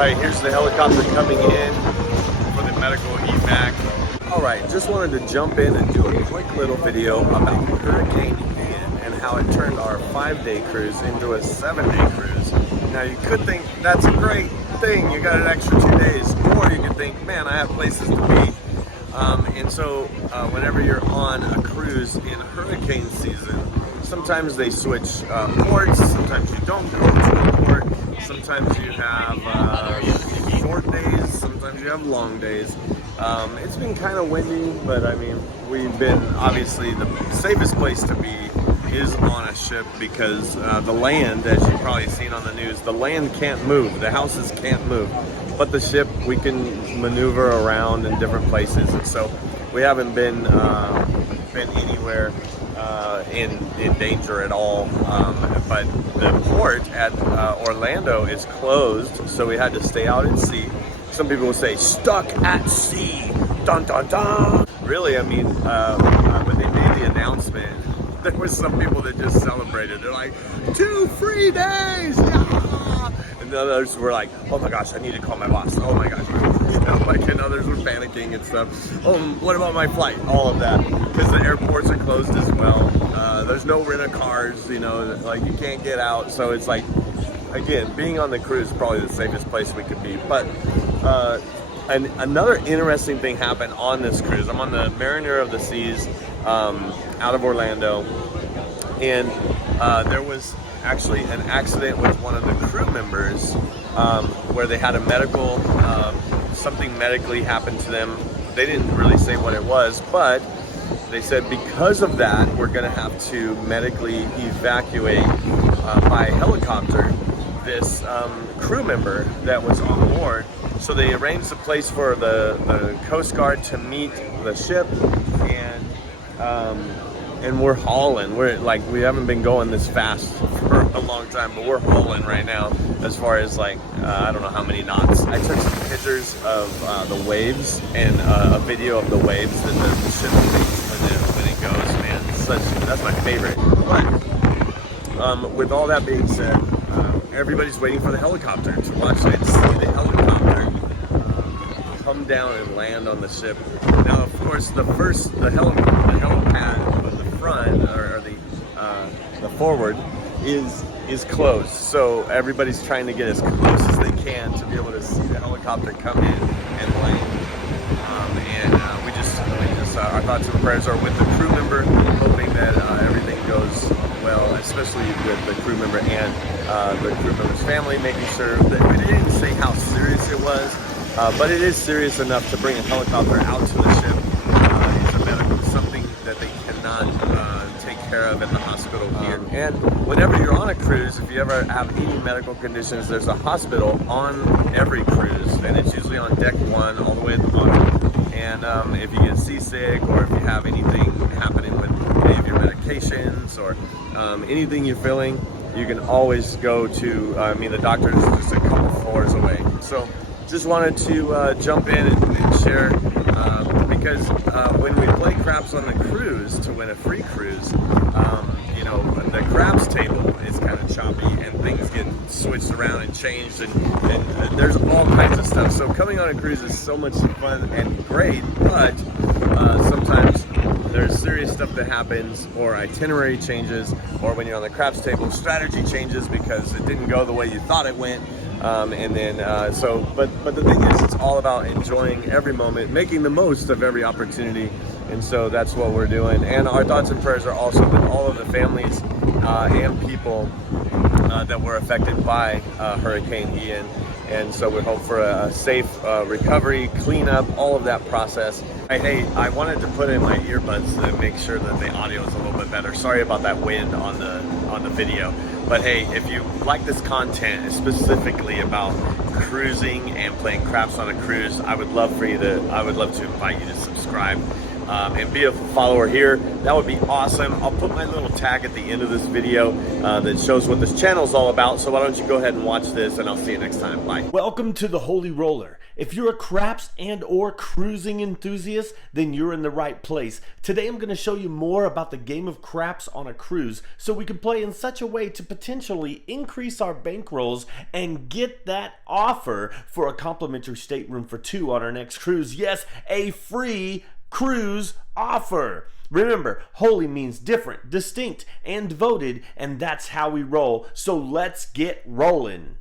right, here's the helicopter coming in for the medical evac. All right, just wanted to jump in and do a quick little video about Hurricane Ian and how it turned our 5-day cruise into a 7-day cruise. Now you could think that's a great thing, you got an extra 2 days, or you could think, man, I have places to be. And so whenever you're on a cruise in hurricane season, sometimes they switch ports, sometimes you don't go to a port, sometimes you have short days, sometimes you have long days. It's been kind of windy, but I mean, we've been, obviously the safest place to be is on a ship because the land, as you've probably seen on the news, the land can't move, the houses can't move. But the ship, we can maneuver around in different places, and so we haven't been anywhere in danger at all. But the port at Orlando is closed, so we had to stay out at sea. Some people will say, stuck at sea, dun dun dun. Really, I mean, when they made the announcement, there was some people that just celebrated. They're like, 2 free days, yeah! And others were like, oh my gosh, I need to call my boss. Oh my gosh, and others were panicking and stuff. Oh, what about my flight? All of that, because the airports are closed as well. There's no rent-a-cars, you know, like you can't get out. So it's like, again, being on the cruise is probably the safest place we could be. But and another interesting thing happened on this cruise. I'm on the Mariner of the Seas out of Orlando, and there was actually an accident with one of the crew members where they had a medical, something medically happened to them. They didn't really say what it was, but they said because of that, we're gonna have to medically evacuate by helicopter this crew member that was on board. So they arranged a place for the Coast Guard to meet the ship, and we're hauling. We're like, we haven't been going this fast for a long time, but we're hauling right now as far as like, I don't know how many knots. I took some pictures of the waves and a video of the waves that the ship makes when it goes, man. That's my favorite. But with all that being said, everybody's waiting for the helicopter to watch it, see the helicopter come down and land on the ship. Now, of course, the helipad on the front or the forward is closed. So everybody's trying to get as close as they can to be able to see the helicopter come in and land. Our thoughts and prayers are with the crew member, hoping that everything goes well, especially with the crew member and the crew member's family, making sure that we didn't say how serious it was, but it is serious enough to bring a helicopter out to the ship. It's a medical, something that they cannot take care of at the hospital here. And whenever you're on a cruise, if you ever have any medical conditions, there's a hospital on every cruise, and it's usually on deck 1 all the way at the bottom. And if you get seasick, or if you have anything happening with any of your medications, or anything you're feeling, you can always go to, the doctor is just a couple floors away. So just wanted to jump in and share, because when we play craps on the cruise to win a free cruise, the craps table is kind of choppy and things get switched around and changed, and there's all kinds of stuff. So coming on a cruise is so much fun and great, but sometimes there's serious stuff that happens, or itinerary changes, or when you're on the craps table, strategy changes because it didn't go the way you thought it went. But the thing is, it's all about enjoying every moment, making the most of every opportunity, and so that's what we're doing. And our thoughts and prayers are also with all of the families and people that were affected by Hurricane Ian, and so we hope for a safe recovery, cleanup, all of that process. Hey, I wanted to put in my earbuds to make sure that the audio is a little bit better. Sorry about that wind on the video. But hey, if you like this content, specifically about cruising and playing craps on a cruise, I would love to invite you to subscribe. and be a follower here, that would be awesome. I'll put my little tag at the end of this video that shows what this channel is all about. So why don't you go ahead and watch this, and I'll see you next time. Bye. Welcome to the Holy Roller. If you're a craps and or cruising enthusiast, then you're in the right place. Today I'm going to show you more about the game of craps on a cruise so we can play in such a way to potentially increase our bankrolls and get that offer for a complimentary stateroom for 2 on our next cruise. Yes, a free cruise offer. Remember, holy means different, distinct, and devoted, and that's how we roll. So let's get rolling.